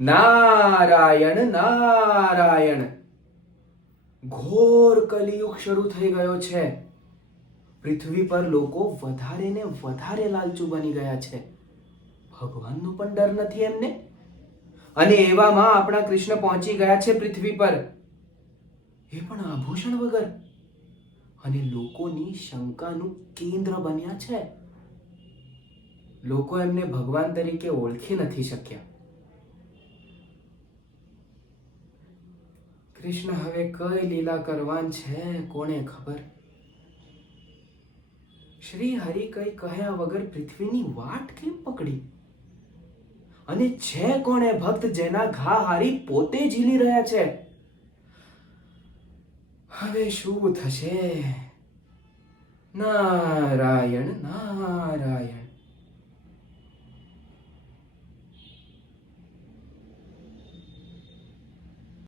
નારાયણ નારાયણ. ઘોર કલિયુગ શરૂ થઈ ગયો છે. પૃથ્વી પર લોકો વધારે ને વધારે લાલચુ બની ગયા છે. ભગવાનનો પણ ડર નથી એમને. અને એવામાં આપણા કૃષ્ણ પહોંચી ગયા છે પૃથ્વી પર, એ પણ આભૂષણ વગર, અને લોકોની શંકાનું કેન્દ્ર બન્યા છે. લોકો એમને ભગવાન તરીકે ઓળખી નથી શક્યા. કૃષ્ણ હવે કઈ લીલા કરવાન છે કોને ખબર. શ્રી હરિ કઈ કહ્યા વગર પૃથ્વીની વાટ કેમ પકડી? અને છે કોણે ભક્ત જેના ઘા હારી પોતે ઝીલી રહ્યા છે? હવે શું થશે? નારાયણ નારાયણ.